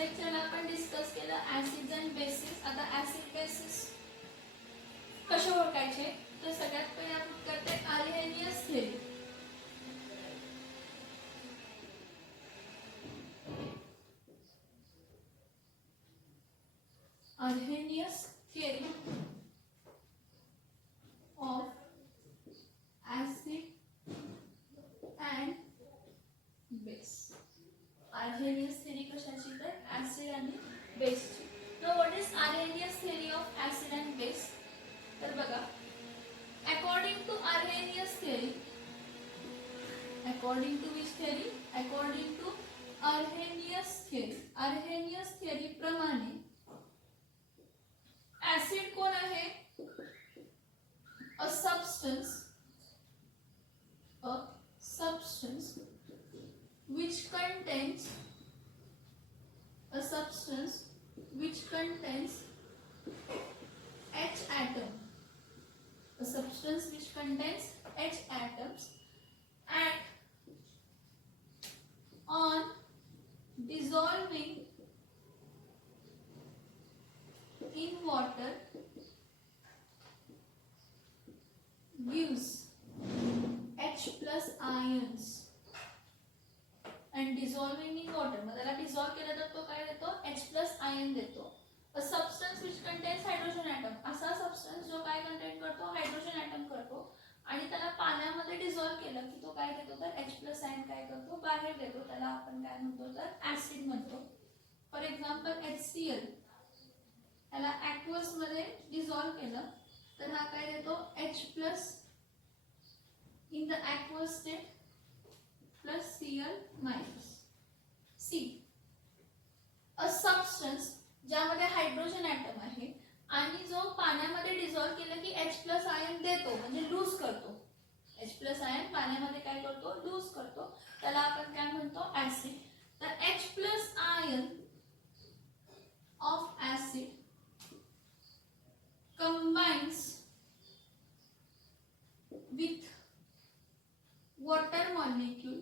लेक्चरला आपण डिस्कस केलं acids and bases. आता ऍसिड बेसिस कसे ओळखायचे तर सगळ्यात पहिले आपण करते Arrhenius theory. Arrhenius theory of acid and base. Arrhenius theory कशाची तर acid आणि base ची. Now what is Arrhenius theory of acid and base? तर बघा, according to Arrhenius theory, according to which theory? According to Arrhenius theory. Arrhenius theory प्रमाणे acid कोण आहे? A substance which contains H atom. A substance which contains H atoms and on dissolving in water gives H plus ions and dissolving in water. मग त्याला dissolve केलं तर तो काय देतो? H plus ion देतो. A substance which contains hydrogen atom. असा substance जो काय कंटेन करतो? हायड्रोजन ॲटम करतो आणि त्याला पाण्यामध्ये डिसॉल्व केलं की तो काय देतो तर H plus ion काय करतो? बाहेर देतो. त्याला आपण काय म्हणतो तर ऍसिड म्हणतो. फॉर एक्झाम्पल HCl याला ॲक्वस मध्ये डिसॉल्व केलं तर हा काय देतो? H plus in the aqueous state plus Cl minus. C. A substance ज्यामध्ये हायड्रोजन ॲटम आहे आणि जो पाण्यामध्ये डिसॉल्व केलं की H plus आयन देतो म्हणजे लूज करतो. H plus आयन पाण्यामध्ये काय करतो? लूज करतो. त्याला आपण काय म्हणतो? ऍसिड. तर H plus ion of acid combines with water molecule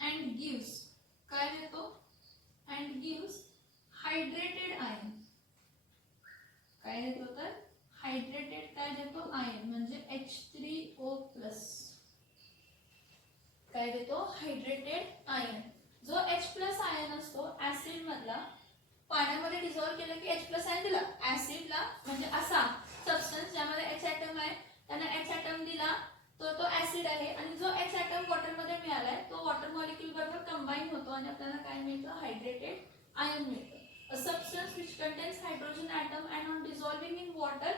and gives काय देतो? and gives hydrated ion. काय देतो तर हायड्रेटेड काय देतो? आयन म्हणजे H3O+. काय देतो? Hydrated ion. जो H plus आयन असतो ऍसिड मधला पाण्यामध्ये डिसॉल्व केलं की H plus आयन दिला ऍसिडला म्हणजे असा सबस्टन्स ज्यामध्ये H ॲटम आहे त्याने H ॲटम दिला तो ऍसिड आहे आणि जो H ॲटम वॉटर मध्ये मिळालाय तो वॉटर मॉलिक्यूल बरोबर कंबाईन होतो आणि आपल्याला काय मिळतं? हायड्रेटेड आयन मिळतं. A substance which contains hydrogen atom and on dissolving in water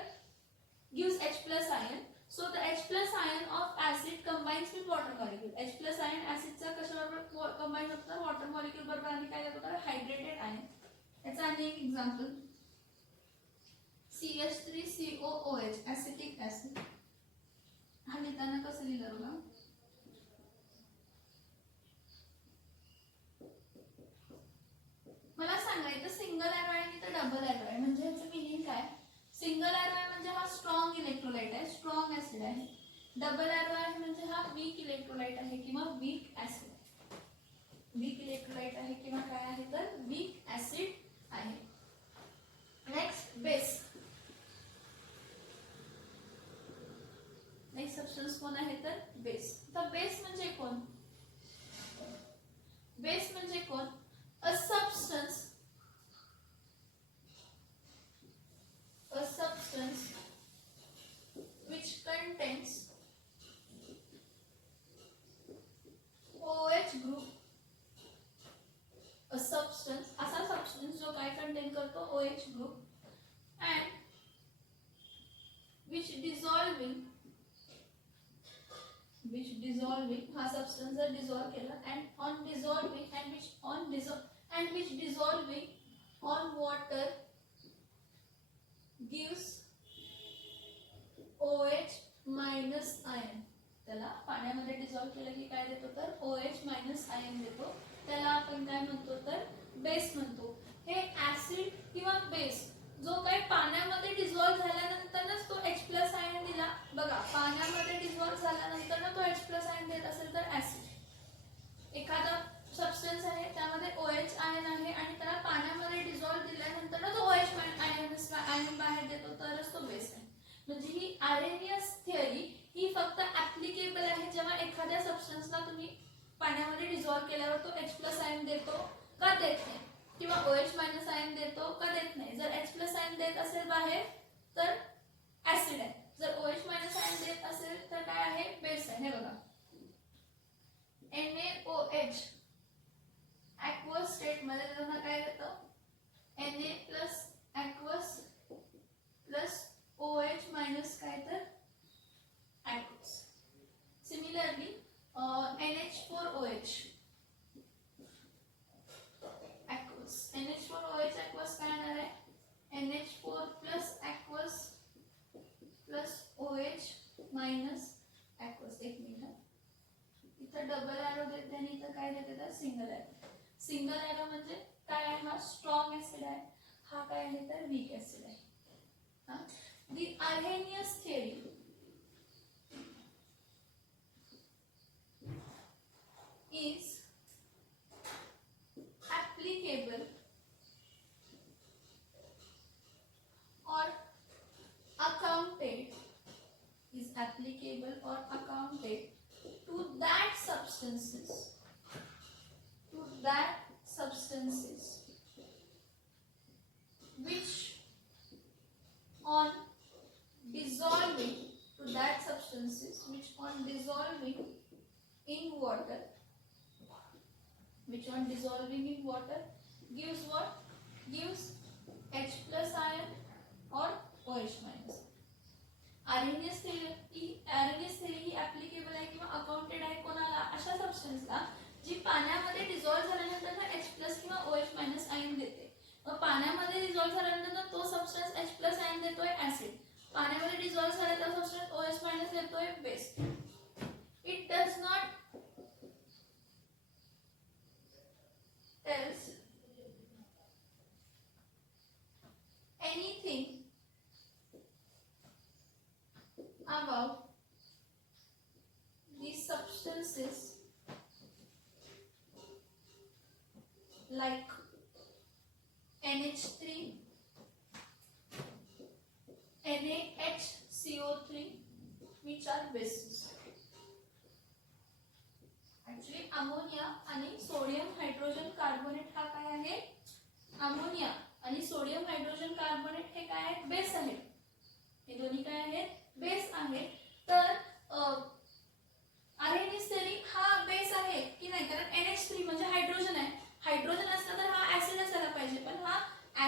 gives H plus ion. So the H plus ion of acid combines with water molecule. H plus ion acid चा कशाबरोबर combine होतो? Water molecule बरोबर आणि काय देतो? Hydrated ion. याचा आणि एक example CH3COOH acetic acid. हा लिहिताना कसं लिहिलं बघा? मला सांगायचं सिंगल एरो आहे की डबल एरो आहे म्हणजे ह्याचं मिनिंग काय? सिंगल एरो आहे म्हणजे हा स्ट्रॉंग इलेक्ट्रोलाइट आहे, स्ट्रॉंग ऍसिड आहे. डबल एरो आहे म्हणजे हा वीक इलेक्ट्रोलाइट आहे किंवा वीक ऍसिड आहे. वीक इलेक्ट्रोलाइट आहे किंवा काय आहे तर वीक ऍसिड आहे. Next base. नेक्स्ट सबस्टन्स कोण आहे तर बेस. तर बेस म्हणजे कोण? बेस म्हणजे कोण? A substance which contains OH group. A substance असा substance जो काय कंटेन करतो? OH group and which dissolving हा substance जर dissolve केला and on dissolving on water gives OH minus ion. त्याला पाण्यामध्ये डिसॉल्व केलं की काय देतो तर OH minus ion देतो. त्याला आपण काय म्हणतो तर बेस म्हणतो. हे ऍसिड किंवा बेस जो काही पाण्यामध्ये डिसॉल्व झाल्यानंतरच तो H plus आयन दिला बघा. पाण्यामध्ये डिसॉल्व झाल्यानंतर तो H plus आयन देत डिसॉल्व केल्यावर तो H प्लस आयन देतो का देत नाही, किंवा OH मायनस आयन देतो का देत नाही. जर H प्लस आयन देत असेल बाहेर तर ऍसिड आहे, जर OH मायनस आयन देत असेल तर काय आहे, बेस आहे. हे बघा NaOH ऍक्वस स्टेट मध्ये त्यांना काय देतं, Na plus aqueous plus OH minus काय तर aqueous. Similarly NH4OH aqueous, NH4OH aqueous काय येणार आहे, NH4 plus aqueous plus OH minus aqueous. एक मिनिट, इथं डबल एरो देते आणि इथं काय देते तर सिंगल एरो. सिंगल एरो म्हणजे काय आहे, हा स्ट्रॉंग ऍसिड आहे, हा काय आहे तर वीक ऍसिड आहे. The Arrhenius theory is applicable or accounted to that substances which on dissolving in water gives what, gives H plus ion or OH minus. Arrhenius theory he applicable आहे किंवा accounted आहे कोणाला, अशा सबस्टन्सला जी पाण्यामध्ये डिसॉल्व्ह झाल्यानंतर ना H plus किंवा OH minus ion देते. मग पाण्यामध्ये डिसॉल्व्ह झाल्यानंतर तो सबस्टन्स H प्लस आयन देतोय ऍसिड, पाण्यामध्ये डिसॉल्व्ह झाला तर सबस्टन्स OH मायनस देतोय base. It does not tells anything about the substances like NH3, NaHCO3 which are bases. Actually ammonia आणि सोडियम हायड्रोजन कार्बोनेट हा काय आहे, अमोनिया आणि सोडियम हायड्रोजन कार्बोनेट हे काय आहेत, बेस आहेत. हे दोन्ही काय आहेत, बेस आहेत. तर आर्हेनियस थेरी हा बेस आहे की नाही, कारण NH3 म्हणजे हायड्रोजन आहे, हायड्रोजन असला तर हा ऍसिड असायला पाहिजे, पण हा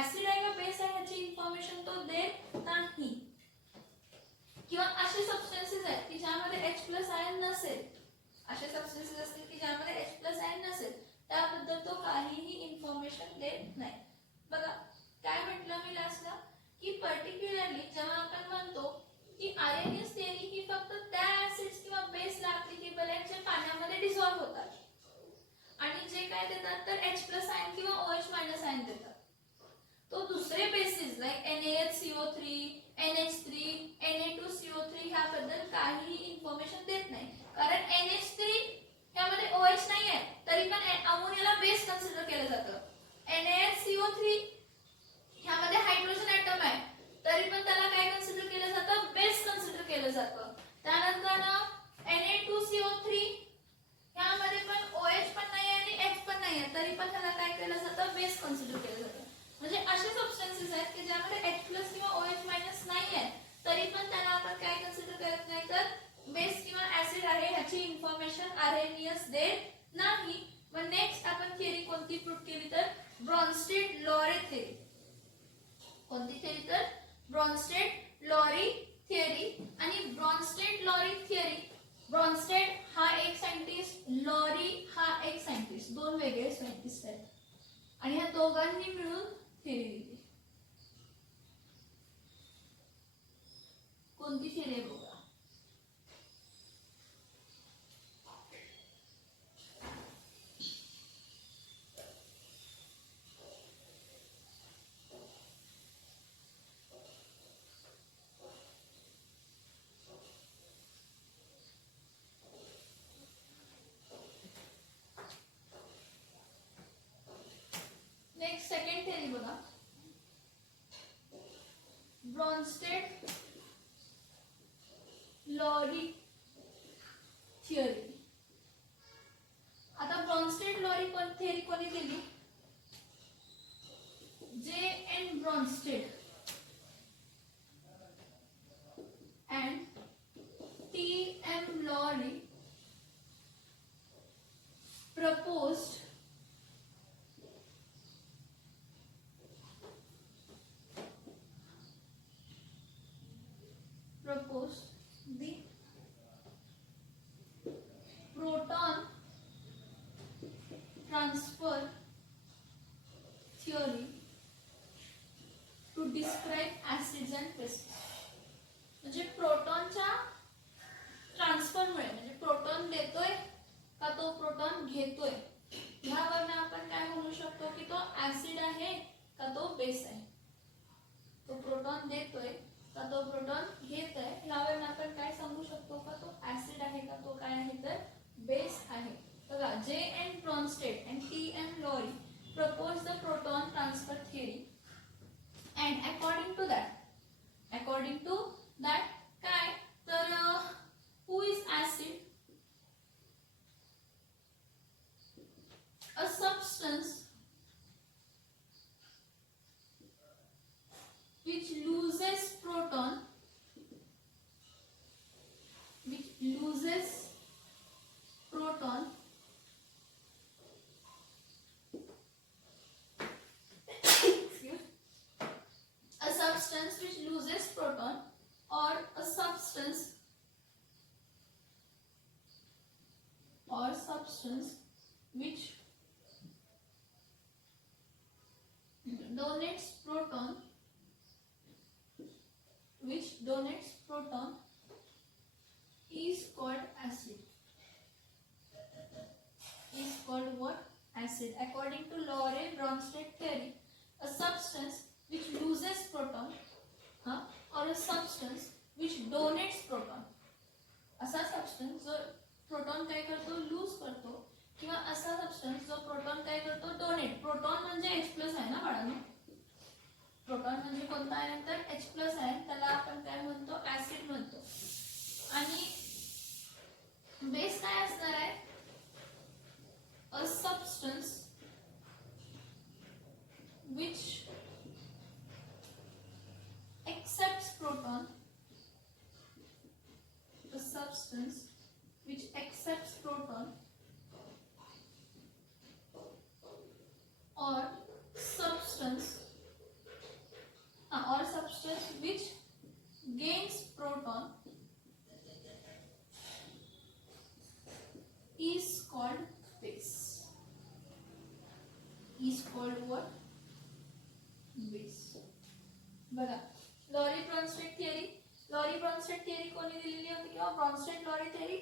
ऍसिड आहे का बेस आहे याची इन्फॉर्मेशन तो देत नाही. किंवा असे सबस्टन्सेस आहेत की ज्यामध्ये H प्लस आयन नसेल, असे सबस्टन्सेस असतील की ज्यामध्ये H प्लस आयन नसेल, त्याबद्दल तो काहीही इन्फॉर्मेशन देत नाही. बघा काय म्हटलं मी लास्टला, की पर्टिक्युलरली जेव्हा आपण म्हणतो की आर्हेनियस थेरी ही फक्त त्या ऍसिड्स किंवा बेसला ऍप्लिकेबल आहे जे पाण्यामध्ये डिसॉल्व्ह होतात, आणि जे काय देतात तर H प्लस आयन किंवा OH मायनस आयन देतात. तो दुसरे basis like NaHCO3, NH3, Na2CO3 ह्याबद्दल काहीही इन्फॉर्मेशन देत नाही, कारण NH3 यामध्ये OH नाही आहे तरी पण अमोनियाला बेस कन्सिडर केलं जातं. NaHCO3 ह्यामध्ये हायड्रोजन ऍटम आहे तरी पण त्याला काय कन्सिडर केलं जातं, बेस कन्सिडर केलं जातं. त्यानंतर Na2CO3 ह्यामध्ये पण OH पण नाही आहे आणि H पण नाही आहे तरी पण त्याला काय केलं जातं, बेस कन्सिडर केलं जातं. म्हणजे असे सबस्टन्सेस आहेत की ज्यामध्ये H प्लस किंवा OH मायनस नाही आहे तरी पण त्याला आपण काय कन्सिडर करत नाही तर बेस किंवा ऍसिड आहे ह्याची इन्फॉर्मेशन आर्हेनियस देत नाही. मग नेक्स्ट आपण थिअरी कोणती प्रूव्ह केली तर ब्रॉन्स्टेड-लॉरी थिअरी. कोणती थिअरी तर ब्रॉन्स्टेड-लॉरी थिअरी. आणि ब्रॉन्स्टेड-लॉरी थिअरी, ब्रॉन्स्टेड हा एक सायंटिस्ट, लॉरी हा एक सायंटिस्ट, दोन वेगळे सायंटिस्ट आहेत आणि ह्या दोघांनी मिळून थिअरी दिली. कोणती थिअरी आहे बघा, नेक्स्ट सेकंड थिअरी बघा, ब्रॉन्स्टेड-लॉरी थिअरी. आता Brønsted theory to describe acids and bases. म्हणजे प्रोटॉनच्या ट्रान्सफरमुळे म्हणजे प्रोटॉन देतोय का तो प्रोटॉन घेतोय ह्यावरनं आपण काय म्हणू शकतो की तो ऍसिड आहे का तो बेस आहे. तो प्रोटॉन देतोय का तो प्रोटॉन घेतोय ह्यावरनं आपण काय सांगू शकतो का तो ऍसिड आहे का तो काय आहे तर बेस आहे. बघा J.N. Bronsted and T.M. Lowry proposed the proton transfer theory and according to that काय तर who is acid? A substance which loses proton a substance which loses proton or a substance which donates proton is called acid. Is called what? Acid. According to Lowry-Bronsted theory, a substance which loses proton or a substance which donates proton, असा substance जो proton काय करतो loose करतो किंवा असा substance जो proton काय करतो डोनेट. प्रोटॉन म्हणजे H+ आहे ना बाळांनो. प्रोटॉन म्हणजे कोणता आहे तर H+ आहे त्याला आपण काय म्हणतो ऍसिड म्हणतो. आणि बेस काय असणार आहे अ substance which accepts proton, a substance which accepts proton or substance which gains proton is called base. Is called what? Base. बघा Lowry-Bronsted theory कोणी दिलेली होती किंवा Bronsted-Lowry theory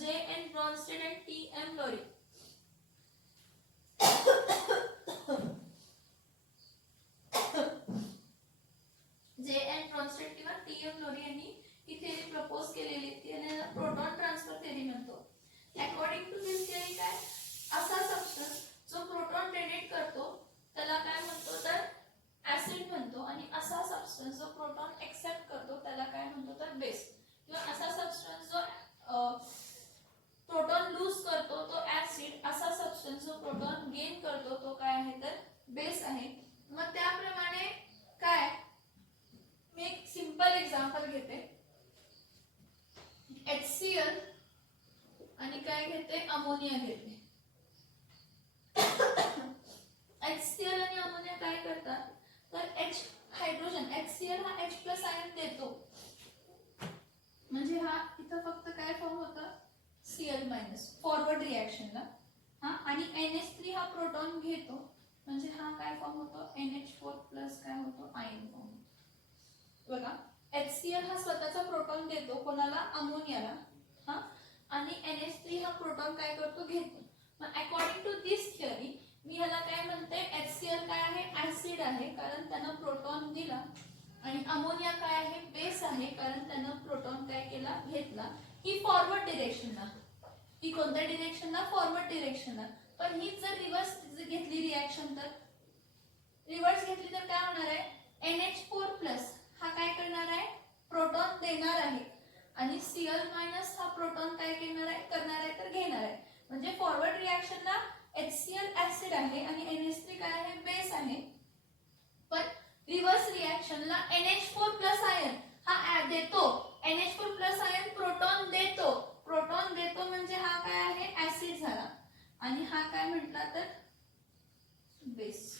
J.N. Bronsted and T.M. Lowry. J.N. Bronsted किंवा T.M. Lowry यांनी ही theory propose केलेली त्याला proton transfer theory म्हणतो. According to this theory काय असा सबस्टन्स जो प्रोटॉन डोनेट करतो त्याला काय म्हणतो तर ऍसिड म्हणतो आणि असा सबस्टन्स जो प्रोटॉन एक्सेप्ट करतो त्याला काय म्हणतो तर बेस. किंवा असा सबस्टन्स जो प्रोटॉन लूज करतो तो ऍसिड, असा सबस्टन्स जो प्रोटॉन गेन करतो तो काय आहे तर बेस आहे. मग त्याप्रमाणे काय मी एक सिंपल एक्झाम्पल घेते. HCl आणि काय घेते अमोनिया घेते. HCl आणि अमोनिया काय करतात तर हायड्रोजन HCl हा H+ आयन देतो म्हणजे हा इथं फक्त काय फॉर्म होतं Cl- फॉरवर्ड रिएक्शनला आणि NH3 हा प्रोटॉन घेतो म्हणजे हा काय फॉर्म होतो NH4+ काय होतो आयन फॉर्म. बघा HCl हा स्वतःचा प्रोटॉन देतो कोणाला अमोनियाला आणि NH3 हा प्रोटॉन काय करतो घेतो. मग अकॉर्डिंग टू दिस थिअरी मी ह्याला काय म्हणते HCl काय आहे ऍसिड आहे कारण त्यानं प्रोटॉन दिला आणि अमोनिया काय आहे बेस आहे कारण त्यानं प्रोटॉन काय केला घेतला. ही फॉरवर्ड डिरेक्शनला, ही कोणत्या डिरेक्शनला फॉरवर्ड डिरेक्शनला. पण ही जर रिव्हर्स घेतली रिएक्शन तर रिव्हर्स घेतली तर काय होणार आहे NH4+ हा काय करणार आहे प्रोटॉन देणार आहे आणि Cl- हा प्रोटॉन काय करणार आहे तर घेणार आहे. म्हणजे फॉरवर्ड रिएक्शनला HCl ऍसिड आहे आणि NH3 काय आहे बेस आहे. पण रिव्हर्स रिएक्शनला NH4+ आयन हा देतो. NH4+ आयन प्रोटॉन देतो म्हणजे हा काय आहे ऍसिड झाला आणि हा काय म्हटला तर बेस.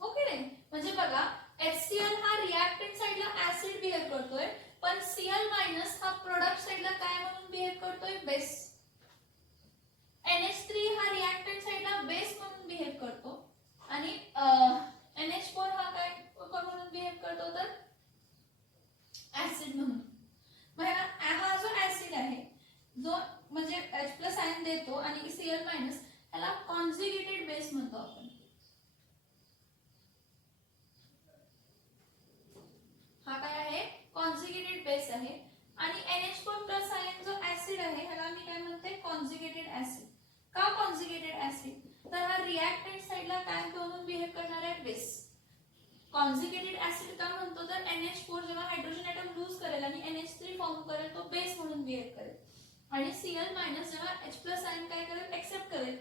ओके रे. म्हणजे बघा HCl हा रिएक्टंट साइडला ऍसिड बिहेव करतोय पण Cl- हा प्रोडक्ट साइडला काय म्हणून बिहेव करतोय बेस. NH3 हा रिएक्टंट साइडला बेस म्हणून बिहेव रिएक्टंट साइडला काय म्हणून बिहेव करणार आहे बेस. कॉन्जुगेटेड ऍसिड का म्हणतो तर NH4 जेव्हा हायड्रोजन ऍटम लूज करेल आणि NH3 फॉर्म करेल तो बेस म्हणून बिहेव करेल. आणि Cl- जेव्हा H+ आयन काय करेल एक्सेप्ट करेल.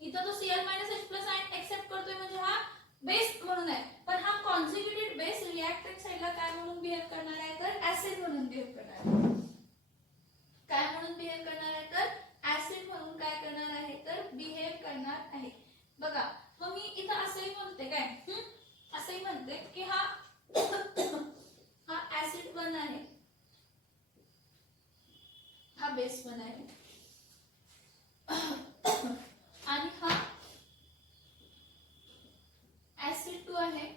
इथं तो Cl- H+ आयन एक्सेप्ट करतोय म्हणजे हा बेस म्हणून आहे. पण हा कॉन्जुगेटेड बेस रिएक्टंट साइडला काय म्हणून बिहेव करणार आहे तर ऍसिड म्हणून बिहेव करणार आहे. काय म्हणून बिहेव करणार आहे तर ऍसिड म्हणून काय करणार आहे तर बिहेव करणार आहे. बघा मग मी इथं असंही म्हणते काय असंही म्हणते की हा हा ऍसिड 1 आहे, हा बेस 1 आहे आणि हा ऍसिड 2 आहे.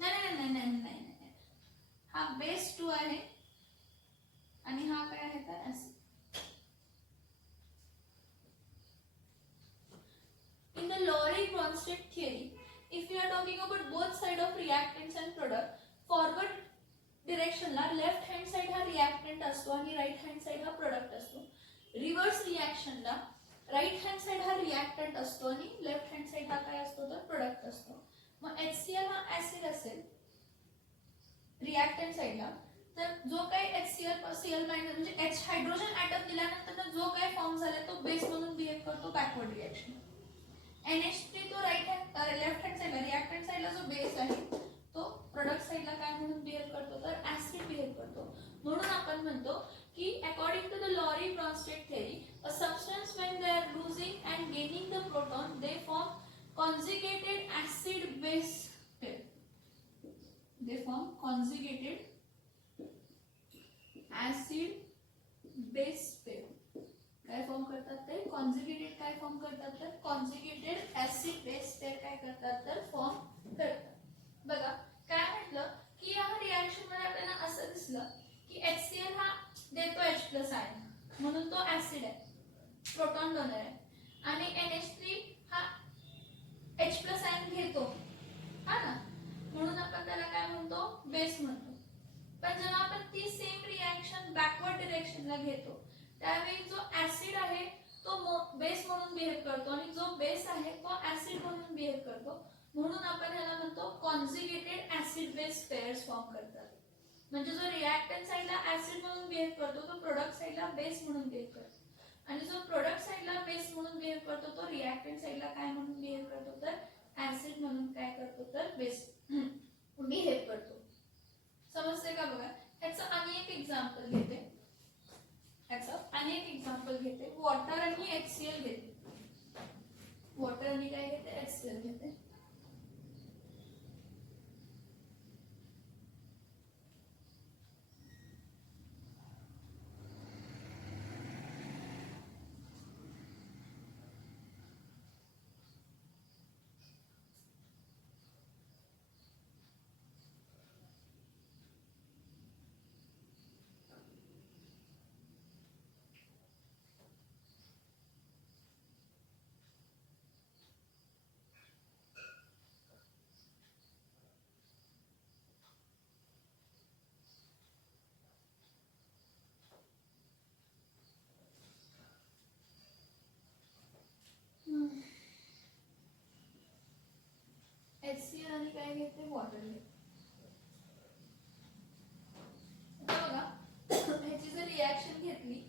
नाही हा बेस 2 आहे आणि हा काय आहे तर acid. In the Lowry-Bronsted theory, if we are talking about both side of reactants and product, forward direction ला left hand side हा reactant असतो आणि right hand side हा product असतो. Reverse reaction ला right hand side हा reactant असतो आणि left hand side हा काय असतो तर product असतो. मग HCl हा acid असेल reactant side ला, तर जो काही HCl Cl- म्हणजे H हायड्रोजन ऍटम दिल्यानंतर जो काही फॉर्म झाला तो बेस म्हणून बिहेव करतो बॅकवर्ड रिएक्शन. NH3 तो लेफ्ट हँड साइडला रिएक्टंट साइडला जो बेस आहे तो प्रोडक्ट साइडला काय म्हणून बिहेव करतो तर ऍसिड बिहेव करतो. म्हणून आपण म्हणतो की according to the Lowry-Bronsted theory, a substance when they are losing and gaining the proton, they form conjugated acid base pair. They form conjugated acid base pair. काय फॉर्म करतात ते कॉन्जुगेटेड काय form करतात तर कॉन्जुगेटेड ऍसिड बेस पेअर काय करतात तर form करतात. बघा काय म्हटलं की या रिएक्शन मध्ये आपल्याला असं दिसलं की HCl हा देतो H+ आयन म्हणून तो ऍसिड आहे, प्रोटॉन डोनर आहे आणि NH3 हा H+ आयन घेतो हा ना, म्हणून आपण त्याला काय म्हणतो बेस म्हणतो. पण जेव्हा आपण ती सेम रिएक्शन बॅकवर्ड डायरेक्शनला घेतो त्यावेळी जो ऍसिड आहे तो बेस म्हणून बिहेव करतो आणि जो बेस आहे तो ऍसिड म्हणून बिहेव करतो. म्हणून आपण ह्याला म्हणतो conjugated acid base pairs form करतात. म्हणजे जो रिएक्टंट साइडला ऍसिड म्हणून बिहेव करतो तो प्रोडक्ट साइडला बेस म्हणून बिहेव करतो आणि जो प्रोडक्ट साइडला बेस म्हणून बिहेव करतो तो रिएक्टंट साइडला काय म्हणून बिहेव करतो तर ऍसिड म्हणून काय करतो तर बेस बिहेव करतो. समजते का बघा. ह्याचं आणि एक एक्झाम्पल घेते. वॉटर आणि HCl घेते. वॉटर आणि काय घेते HCl घेते. HCl आणि काय घेते वॉटर घेते. बघा ह्याची जर रिएक्शन घेतली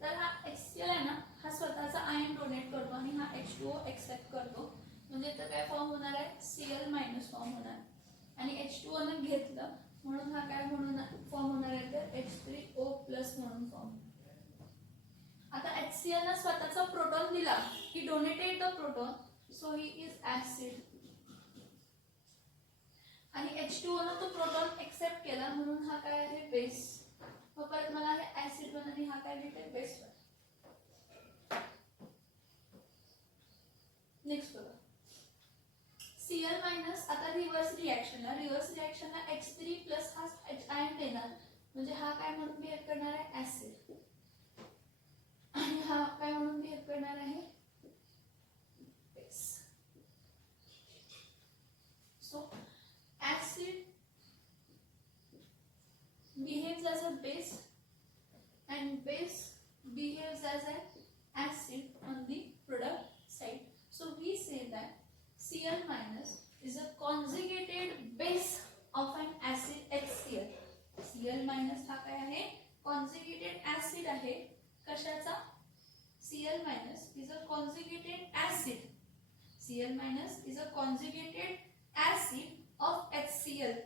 तर हा HCl आहे ना हा स्वतःचा आयन डोनेट करतो आणि हा H2O एक्सेप्ट करतो. म्हणजे इथं काय फॉर्म होणार आहे Cl- फॉर्म होणार आणि H2O ने घेतलं म्हणून हा काय म्हणून फॉर्म होणार आहे तर H3O+ म्हणून फॉर्म. आता HCl ने स्वतःचा प्रोटॉन दिला, he donated the proton, so he is acid. आणि H2O ने तो प्रोटॉन एक्सेप्ट केला म्हणून हा काय आहे बेस. मग परत मला हे ऍसिड 1 आणि हा काय भेटेल बेस 1. नेक्स्ट बघा Cl- आता रिव्हर्स रिएक्शनला H3+ हा H आयन देणार म्हणजे हा काय म्हणून बिहेव करणार आहे ऍसिड आणि हा काय म्हणून बिहेव करणार आहे base. So acid behaves as a base and base behaves as an acid on the product side. So we say that Cl minus is a conjugated base of an acid HCl. Cl minus हा काय आहे? Conjugated acid आहे. कशाचा? Cl minus is a conjugated acid. Cl minus is a conjugated acid of HCl.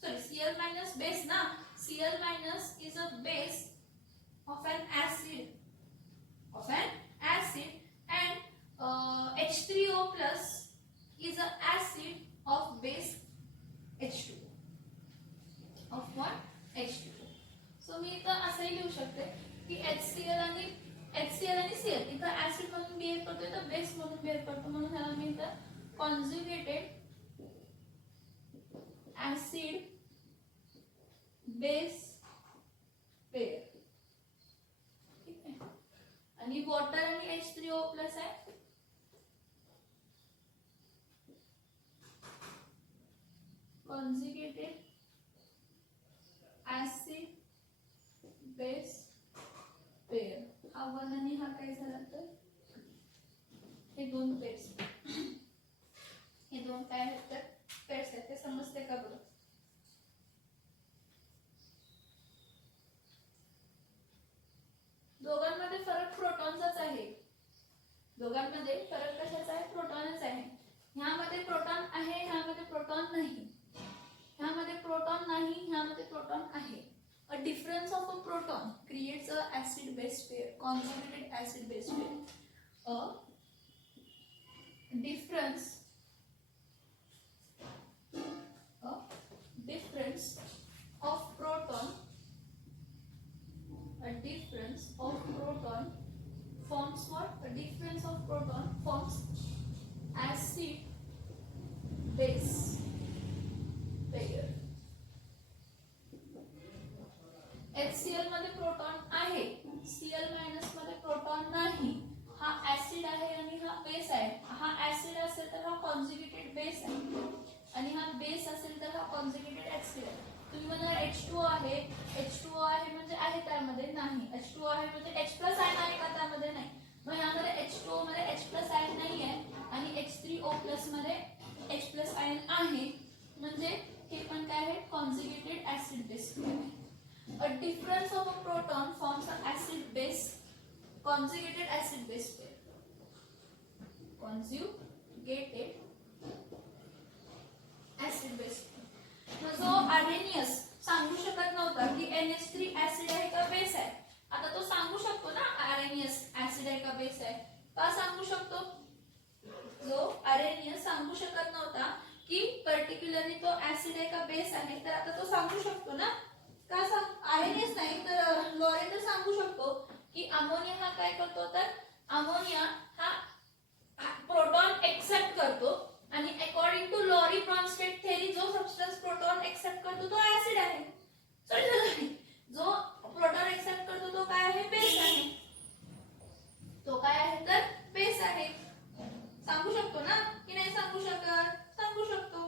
Sorry, Cl minus base na. Cl minus is a base of an acid. And H3O plus is an acid of base H2O. Of what? H2O. So मी इथं असंही लिहू शकते की HCl आणि Cl इथं acid म्हणून behave करतो, इथं बेस म्हणून बिहेव करतो, म्हणून ह्याला मी इथं कॉन्जुगेटेड ऍसिड बेस पेअर. ठीक आहे. आणि वॉटर आणि H3O प्लस आहे. Conjugated acid base pair. हा वन आणि हा काय झाला तर हे दोन पेअर्स, हे दोन काय आहेत तर पेअर्स आहेत. ते समजते का बरं? दोघांमध्ये फरक प्रोटॉनचाच आहे. दोघांमध्ये फरक कशाचा आहे? प्रोटॉनच आहे. ह्यामध्ये प्रोटॉन आहे, ह्यामध्ये प्रोटॉन नाही. ह्यामध्ये प्रोटॉन नाही, ह्यामध्ये प्रोटॉन आहे. A difference of a proton creates a acid base pair, conjugated acid base pair. A difference of proton forms what? A difference of proton forms acid base pair. HCl मध्ये proton आहे, Cl minus मध्ये proton नाही. हा acid आहे आणि हा base आहे. हा ऍसिड असेल तर हा कॉन्जुगेटेड बेस आहे आणि हा बेस असेल तर हा कॉन्जुगेटेड ऍसिड आहे. तुम्ही म्हणाल H2O आहे, H2O आहे म्हणजे आहे त्यामध्ये नाही. H2O आहे म्हणजे H प्लस आयन आहे का त्यामध्ये? नाही. मग यामध्ये H2O मध्ये H प्लस आयन नाही आहे आणि H3O प्लस मध्ये H प्लस आयन आहे, म्हणजे हे पण काय आहे? कॉन्जुगेटेड ऍसिड बेस पेअर आहे. A difference of a proton forms an acid base, conjugated acid base pair. Conjugated acid base pair. मग जो Arrhenius सांगू शकत नव्हता की NH3 ऍसिड आहे का बेस आहे, आता तो सांगू शकतो ना Arrhenius ऍसिड आहे का बेस आहे. का सांगू शकतो? जो Arrhenius सांगू शकत नव्हता की पर्टिक्युलरली तो ऍसिड आहे का बेस आहे, तर आता तो सांगू शकतो ना. का सांग? Arrhenius नाही तर लॉरे तर सांगू शकतो की अमोनिया हा काय करतो, तर अमोनिया हा प्रोटॉन एक्सेप्ट करतो आणि according to Lowry Bronsted theory जो सबस्टन्स प्रोटॉन एक्सेप्ट करतो तो ऍसिड आहे. जो प्रोटॉन एक्सेप्ट करतो तो काय आहे? बेस आहे. तो काय आहे तर बेस आहे. सांगू शकतो ना की नाही सांगू शकत? सांगू शकतो.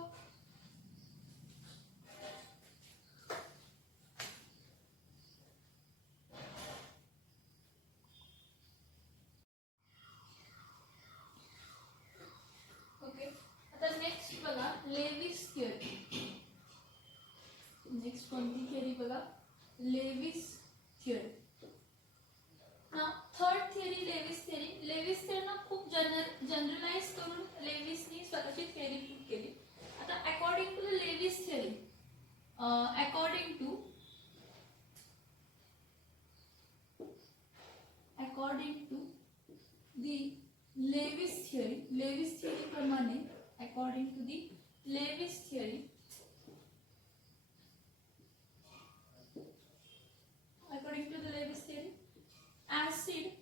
Lewis theory. नेक्स्ट कोणती थिअरी बघा? Lewis theory. ना third theory Lewis theory. Lewis theory ना खूप जनरलाइज करून लेविसनी स्वतःची थिअरी प्रूव्ह केली. आता according to the Lewis theory, according to the Lewis theory प्रमाणे, according to the Lewis theory, acid,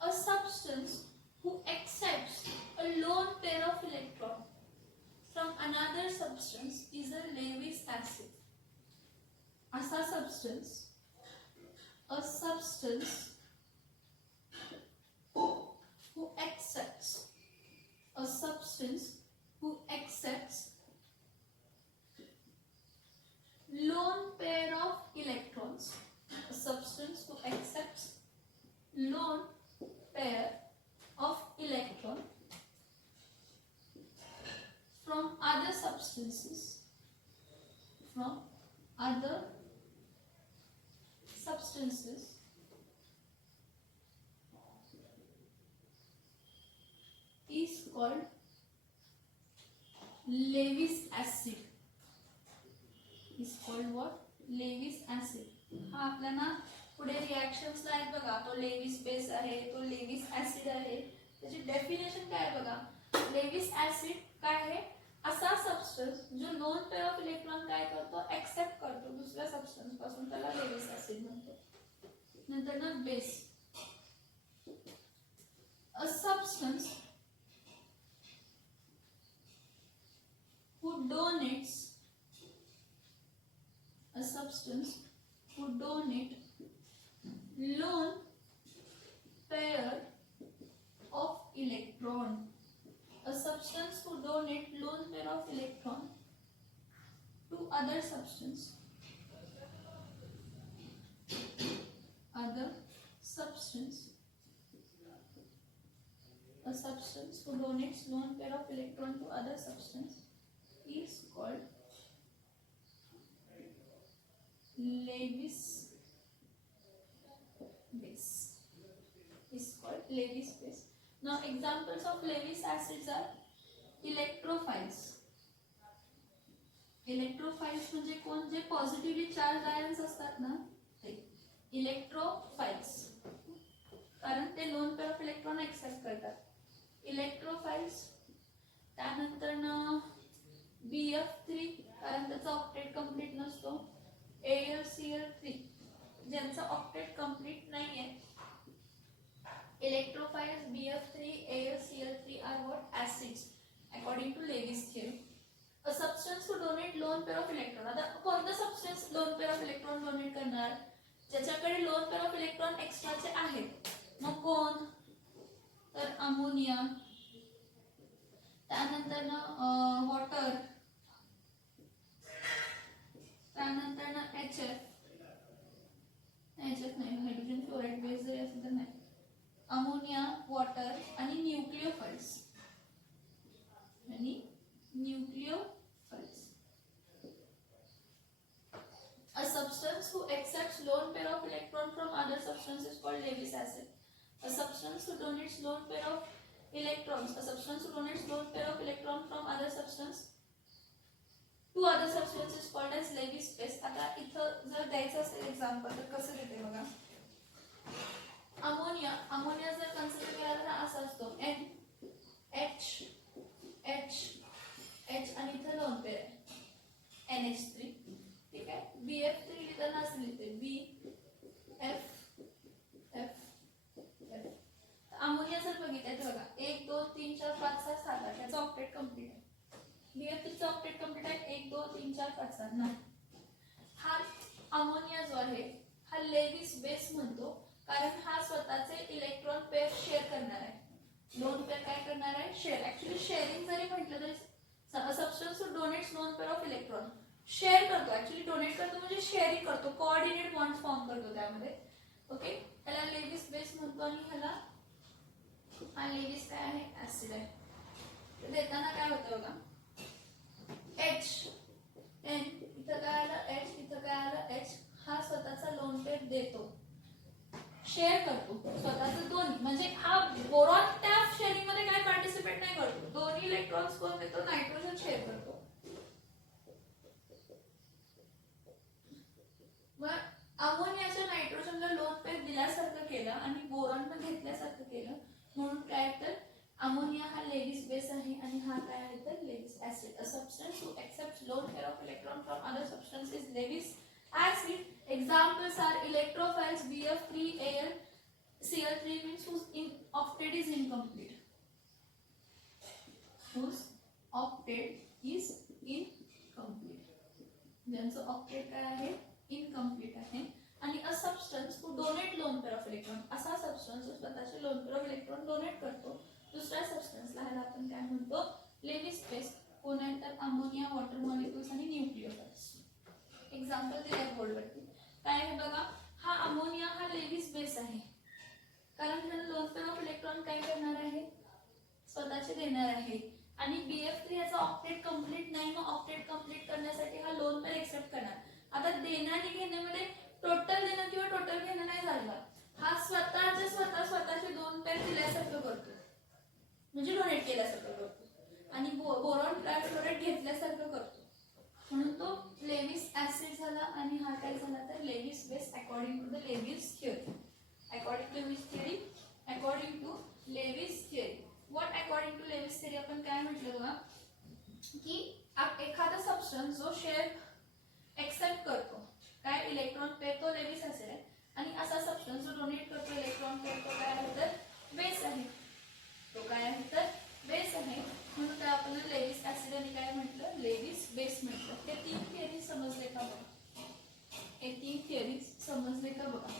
a substance who accepts a lone pair of electron from another substance is a Lewis acid. असा substance, a substance who accepts lone pair of electrons, a substance who accepts lone pair of electrons substances from other substances is called Lewis acid. Is called what? Lewis acid. हा आपला ना पुढे reactions आहेत बघा, तो Lewis base आहे, तो Lewis acid आहे. त्याची डेफिनेशन काय आहे बघा. लेविस ऍसिड काय आहे? असा सबस्टन्स जो लोन पेअर ऑफ इलेक्ट्रॉन काय करतो? एक्सेप्ट करतो दुसऱ्या सबस्टन्स पासून, त्याला लेविस ऍसिड म्हणतो. नंतर ना base, a substance who donates a substance who donate lone pair of electron. A substance who donate lone pair of electron to other substance. Other substance. A substance who donates lone pair of electron to other substance is called Lewis base. Is called Lewis base. Now examples of Lewis acids are electrophiles. Electrophiles म्हणजे कोण? जे positively charge ions असतात ना ते electrophiles, कारण ते lone pair of electron accept करतात. Electrophiles. त्यानंतर ना BF3, कारण त्याचा ऑक्टेट कंप्लीट नसतो. AlCl3, ज्यांचा ऑक्टेट कंप्लीट नाहीये. Electrophiles BF3, AlCl3 are what? Acids according to Lewis theory. A substance to donate lone pair of electron. आता कोणता substance loan pair of electron donate करणार? ज्याच्याकडे लोन पेअर ऑफ इलेक्ट्रॉन एक्स्ट्राचे आहेत. मग कोण? तर अमोनिया. त्यानंतर ना वॉटर. त्यानंतर ना HF नाही, हायड्रोजन फ्लोराईड बेस जरी असेल तर नाही. अमोनिया, वॉटर आणि न्यूक्लिओफाइल्स. A substance who accepts lone pair of electron from other substance is called Lewis acid. A substance who donates lone pair of electrons. A substance who donates lone pair of electron from other substance to other substance is called as Lewis base. आता इथं जर द्यायचं असेल example तर कसं देते बघा. Ammonia जर कन्सिडर केला तर असा असतो H आणि इथं लोन पेअर आहे NH3. ठीक आहे. BF3 लिहिताना असं लिहिते BF. अमोनिया जर बघितलं तर बघा 1 2 3 4 5 6 7 8 याचा ऑक्टेट कंप्लीट आहे. BF3 चा ऑक्टेट कंप्लीट आहे 1 2 3 4 5 6 नाही. हा अमोनिया जो आहे हा लेविस बेस म्हणतो, कारण हा स्वतःचे इलेक्ट्रॉन पेअर शेअर करणार आहे. लोन पेअर काय करणार आहे? शेअर. ऍक्च्युली शेअरिंग जरी म्हटलं तरी substance donates lone pair of electron share करतो. ऍक्च्युली डोनेट करतो म्हणजे शेअरिंग करतो, कोऑर्डिनेट बॉन्ड्स फॉर्म करतो त्यामध्ये. ओके, ह्याला लेविस बेस म्हणतो आणि ह्याला हा लेविस काय आहे? ऍसिड आहे. तर देताना काय होतं बघा, HN इथं काय आलं H, इथं काय आलं H. हा स्वतःचा लोन पेअर देतो, शेअर करतो स्वतःचं दोन्ही. म्हणजे हा बोरॉन त्या शेअरिंग मध्ये काय पार्टिसिपेट नाही करतो. दोन्ही इलेक्ट्रॉन्स कोण देतो? नायट्रोजन शेअर करतो. मग अमोनियाच्या नायट्रोजनला लोन पेअर दिल्यासारखं केलं आणि बोरॉन पण घेतल्यासारखं केलं, म्हणून काय तर अमोनिया हा लेविस बेस आहे आणि हा काय आहे तर Lewis acid. A substance who accepts lone pair of electron from other substance is Lewis acid. Examples are electrophiles BF3, AlCl3 means whose octet is incomplete. Whose octet is incomplete. ज्यांचं octet काय आहे? Incomplete आहे. आणि a substance who donate lone pair of electron. असा substance जो स्वतःचे lone pair of electron donate करतो दुसऱ्या सबस्टन्सला, ह्याला आपण काय म्हणतो? Lewis base. कोण आहे तर अमोनिया, वॉटर मॉलिक्युल्स आणि न्यूक्लिओफाइल्स. एक्झाम्पल दिले बोर्डवरती. काय आहे बघा, हा अमोनिया हा लेविस बेस आहे, कारण ह्याला लोन पेअर ऑफ इलेक्ट्रॉन काय करणार आहे? स्वतःचे देणार आहे. आणि BF3 याचा ऑक्टेट कंप्लीट नाही, मग ऑक्टेट कंप्लीट करण्यासाठी हा लोन पेअर एक्सेप्ट करणार. आता देणं आणि घेण्यामध्ये टोटल देणं किंवा टोटल घेणं नाही झालं, हा स्वतःचे 2 पेअर दिल्यासारखं करतो, म्हणजे डोनेट केल्यासारखं करतो आणि बोरॉन ट्रायफ्लोराइड घेतल्यासारखं करतो, म्हणून तो लेविस ऍसिड झाला. आणि हा काय झाला तर Lewis base according to the Lewis theory. According to which theory? According to Lewis theory. What according to Lewis theory आपण काय म्हटलं बघा की एखादा सबस्टन्स जो शेअर एक्सेप्ट करतो, काय इलेक्ट्रॉन पेअर, तो लेविस ऍसिड आहे. आणि असा सबस्टन्स जो डोनेट करतो इलेक्ट्रॉन पेअर, तो काय आहे तर बेस आहे. तो काय आहे तर बेस आहे. म्हणून काय आपण लेविस ऍसिड आणि काय म्हटलं लेविस बेस म्हटलं. हे 3 थिअरी समजले का बघा? हे 3 थिअरी समजले का बघा?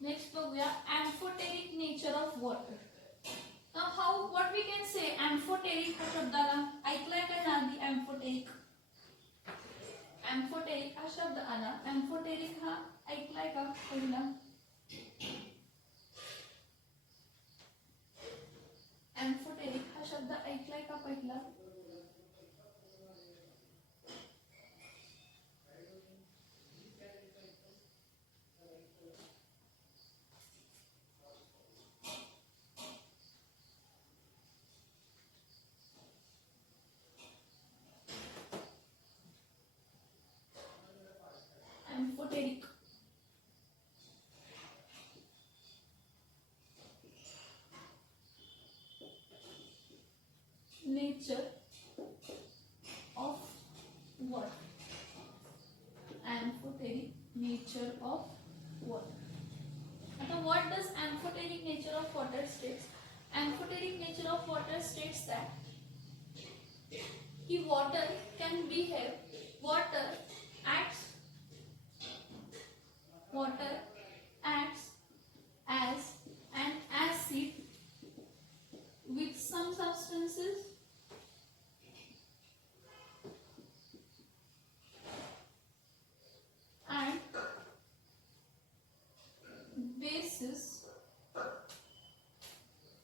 नेक्स्ट बघूया amphoteric nature of water. How what we can say amphoteric हा शब्दाला ऐकलाय का ना आधी? एम्फोटेरिक, एम्फोटेरिक हा शब्द आला. एम्फोटेरिक हा ऐकलाय का पहिला? एम्फोटेरिक हा शब्द ऐकलाय का पहिला? Amphoteric nature of water. Amphoteric nature of water. Now what does amphoteric nature of water states? Amphoteric nature of water states that water can behave, water acts as an acid with some substances and bases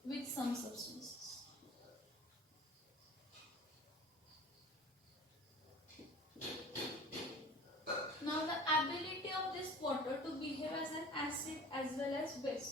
with some substances. Now the ability of this water to behave as an acid as well as base.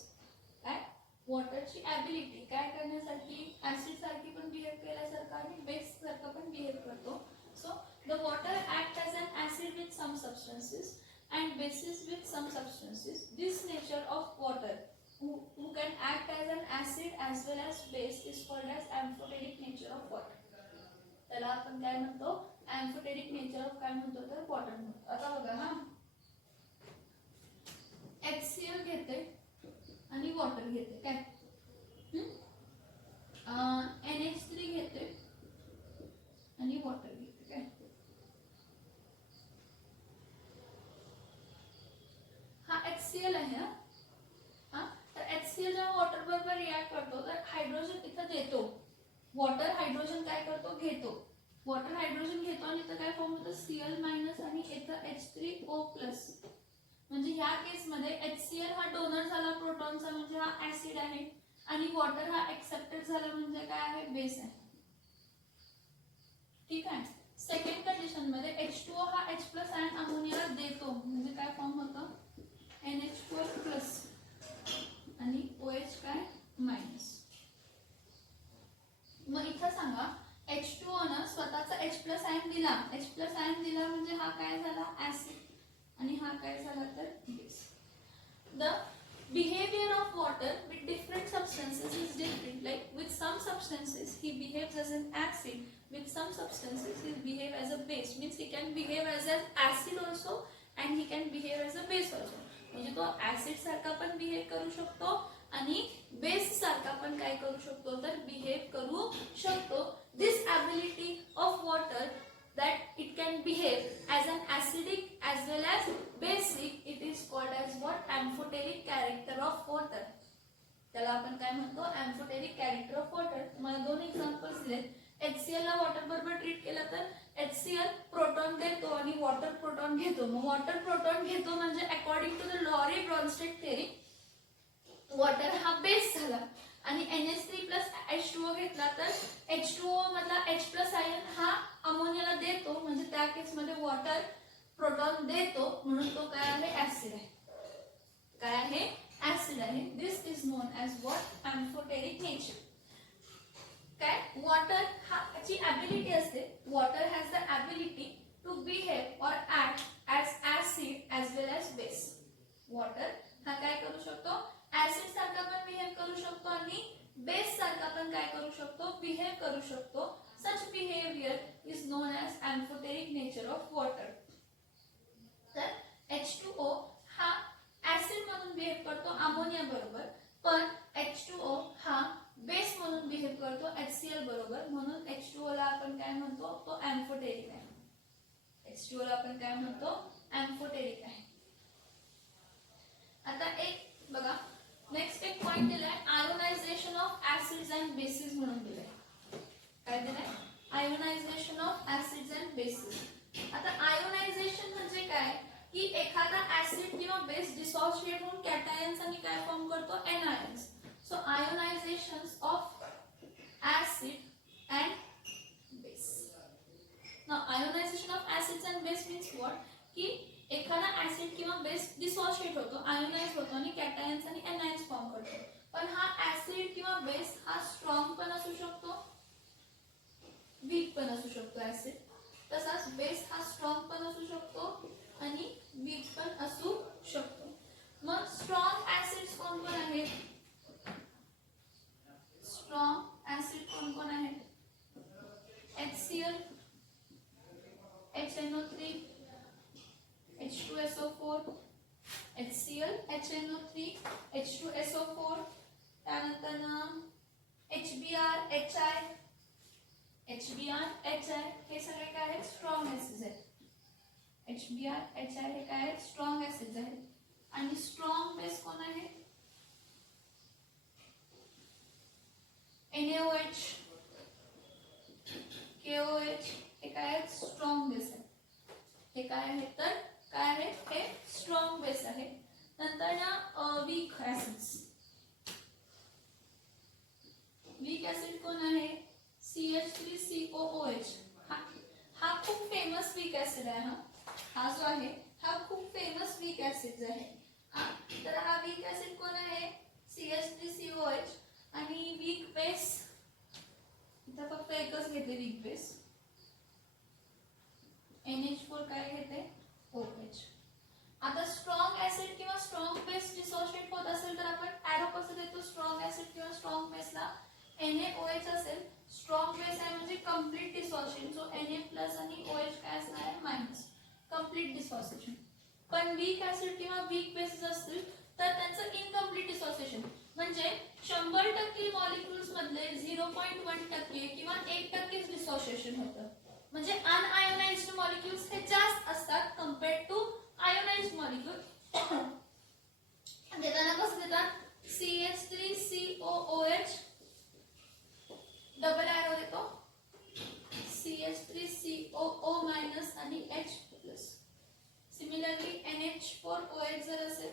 Right? वॉटरची ability काय करण्यासाठी acid सारखी पण behave केल्यासारखं आणि base सारखं पण behave करतो. So the water act as an acid with some substances and bases with some substances. This nature of water who can act as an acid as well as base is called as amphoteric nature of water. त्याला आपण काय म्हणतो? amphoteric nature of काय म्हणतो तर water म्हणतो. आता बघा हा HCl घेते आणि वॉटर घेते काय, NH3 घेते आणि वॉटर घेते काय. हा HCl आहे हा. तर HCl जेव्हा वॉटर बरोबर रिॲक्ट करतो तर हायड्रोजन इथं देतो, वॉटर हायड्रोजन काय करतो घेतो, वॉटर हायड्रोजन घेतो आणि इथं काय फॉर्म होतं Cl- आणि इथं H3O+. म्हणजे ह्या केस मध्ये HCl हा डोनर झाला प्रोटॉनचा, म्हणजे हा ऍसिड आहे, आणि वॉटर हा एक्सेप्टेड झाला म्हणजे काय आहे बेस आहे. ठीक आहे. सेकंड कंडिशन मध्ये H2O हा H+ आयन अमोनियाला देतो म्हणजे काय फॉर्म होतं NH4+ आणि OH काय मायनस. मग इथं सांगा H2O ना स्वतःचा H+ आयन दिला, H+ आयन दिला म्हणजे हा काय झाला ऍसिड आणि हा काय झाला तर base. The behavior of water with different substances is different. Like with some substances he behaves as an acid, with some substances he behave as a base. Means he can behave as an acid also and he can behave as a base also. म्हणजे तो acid सारखा पण behave करू शकतो आणि base सारखा पण काय करू शकतो तर बिहेव करू शकतो. दिस ability of water that it can behave as an acidic as well as basic, it is called as what amphoteric character of water. त्याला आपण काय म्हणतो amphoteric character of water. मला 2 एक्झाम्पल्स दिलेत. HCl ला वॉटर बरोबर ट्रीट केलं तर HCl प्रोटॉन देतो आणि वॉटर प्रोटॉन घेतो. मग वॉटर प्रोटॉन घेतो म्हणजे according to the Lowry Bronsted theory water हा बेस झाला आणि NH3+ H2O H2O घेतला तर H2O मधला H प्लस आयन हा अमोनियाला देतो, म्हणजे त्या केसमध्ये वॉटर प्रोटॉन देतो, म्हणून तो काय आहे ऍसिड आहे. काय आहे ऍसिड आहे. This is known as what amphoteric nature. काय वॉटर ची ॲबिलिटी असते. Water has the ability to behave or act as acid as well as base. Water हा काय करू शकतो ऍसिड सारखा पण बिहेव करू शकतो आणि बेस सारखा पण काय करू शकतो बिहेव करू शकतो. Such behaviour is known as amphoteric nature of water. तर H2O हा ऍसिड म्हणून बिहेव करतो अमोनिया बरोबर, पण H2O हा बेस म्हणून बिहेव करतो HCl बरोबर, म्हणून H2O ला आपण काय म्हणतो तो अँफोटेरिक आहे. H2O ला आपण काय म्हणतो अँफोटेरिक आहे. आता एक बघा नेक्स्ट एक पॉइंट दिलाय ionisation of acids and bases म्हणून दिलाय. काय दिलाय ionisation of acids and bases. आता आयोनायझेशन म्हणजे काय की एखादा ऍसिड किंवा बेस डिसोसिएट होऊन कॅटायन्स आणि काय फॉर्म करतो anions. So ionizations of acid and base. Now ionization of acids and base means what की एखादा ऍसिड किंवा बेस डिसोसिएट होतो आयोनाइज होतो आणि कॅटायन्स आणि एनायन्स फॉर्म करतो. पण हा ऍसिड किंवा बेस हा स्ट्रॉंग पण असू शकतो वीक पण असू शकतो. ऍसिड तसाच बेस हा स्ट्रॉंग पण असू शकतो आणि वीक पण असू शकतो. मग स्ट्रॉंग ऍसिड्स कोण कोण आहेत. स्ट्रॉंग ऍसिड कोण कोण आहेत HCl HNO3 H2SO4 HCl HNO3 H2SO4 त्यानंतर HBr HI हे सगळे काय आहेत स्ट्रॉंग ऍसिड्स आहेत. HBr HI हे काय आहेत स्ट्रॉंग ऍसिड्स आहेत. आणि स्ट्रॉंग बेस कोण आहे NaOH KOH हे काय आहेत स्ट्रॉंग बेस आहेत. हे काय आहेत तर काय आहेत हे स्ट्रॉंग बेस आहे. नंतर ना वीक ऍसिड्स. वीक ऍसिड कोण आहे CH3COOH. हा खूप फेमस वीक ऍसिड आहे. हा जो आहे हा खूप फेमस वीक ऍसिड आहे. तर हा वीक ऍसिड कोण आहे CH3COH. आणि वीक बेस इथं फक्त एकच घेते वीक बेस NH4 काय घेते OH. आता स्ट्रॉंग ऍसिड किंवा स्ट्रॉंग बेस डिसोसिएट होत असेल तर आपण एरो कसं देतो स्ट्रॉंग ऍसिड किंवा स्ट्रॉंग बेसला NaOH असेल. स्ट्रॉंग बेस आहे म्हणजे complete dissociation. So Na plus आणि OH काय असणार आहे मायनस कंप्लीट डिसोसिएशन. पण वीक ऍसिड किंवा वीक बेसेस असतील तर त्यांचं इनकम्प्लीट डिसोसिएशन म्हणजे 100% मॉलिक्युल्स मधले 0.1% किंवा 1% डिसोसिएशन होतं. म्हणजे अनआयोनाइज्ड मॉलिक्युल्स हे जास्त असतात कंपेअर्ड टू आयोनाइज्ड मॉलिक्युल. देताना कसं देतात CH3COOH डबल एरो देतो CH3COO मायनस आणि H प्लस. सिमिलरली NH4OH जर असेल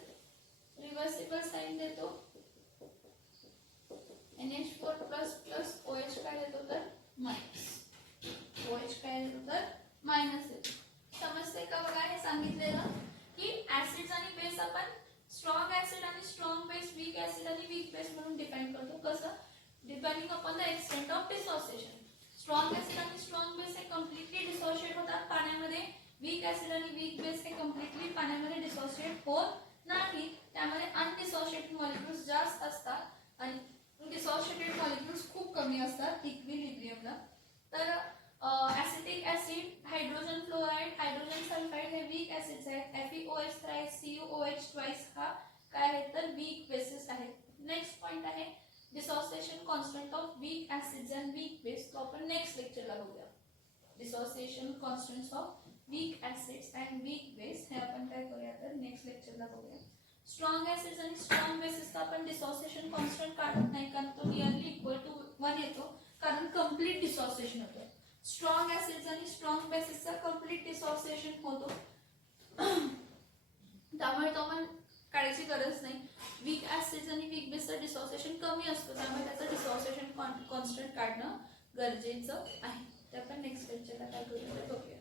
रिव्हर्सिबल साइन देतो NH4 प्लस प्लस OH काय देतो तर मायनस. OH काय देतो तर मायनस देतो. समजते का बघा हे सांगितलेलं की ऍसिड्स आणि बेस आपण स्ट्रॉंग ऍसिड आणि स्ट्रॉंग बेस वीक ऍसिड आणि वीक बेस म्हणून डिफाइन करतो. कसं depending upon the extent of dissociation. Strong acid आणि स्ट्रॉंग बेस हे कम्प्लिटली डिसोसिएट होतात पाण्यामध्ये. वीक ऍसिड आणि वीक बेस हे कम्प्लिटली पाण्यामध्ये डिसोसिएट होत नाही. त्यामध्ये अनडिसोसिएटेड मॉलिक्युल्स जास्त असतात आणि डिसोसिएटेड मॉलिक्युल्स खूप कमी असतात इक्विलिब्रियमला. तर acetic acid hydrogen fluoride hydrogen sulphide हे वीक ऍसिड्स आहेत. FeOH थ्राइस CuOH ट्वाइस हा काय आहे तर वीक बेसिस आहेत. नेक्स्ट पॉइंट आहे dissociation constant of weak acids and weak base. तो आपण नेक्स्ट लेक्चरला बघूया. Dissociation constants of weak acids and weak base हे आपण काय करूया तर नेक्स्ट लेक्चरला बघूया. स्ट्रॉंग ऍसिड्स आणि स्ट्रॉंग बेसिसचा आपण डिसोसिएशन कॉन्स्टंट काढत नाही कारण तो नियरली इक्वल टू 1 येतो कारण कंप्लीट डिसोसिएशन होतं. स्ट्रॉंग ऍसिड्स आणि स्ट्रॉंग बेसिसचा कंप्लीट डिसोसिएशन होतो त्यामुळे तो आपण काढायची गरज नाही. वीक ऍसिड्स आणि वीक बेसचं डिसॉसिएशन कमी असतो, त्यामुळे त्याचं डिसॉसिएशन कॉन्स्टंट काढणं गरजेचं आहे. ते आपण नेक्स्ट लेक्चरला काय करूया ते बघूया.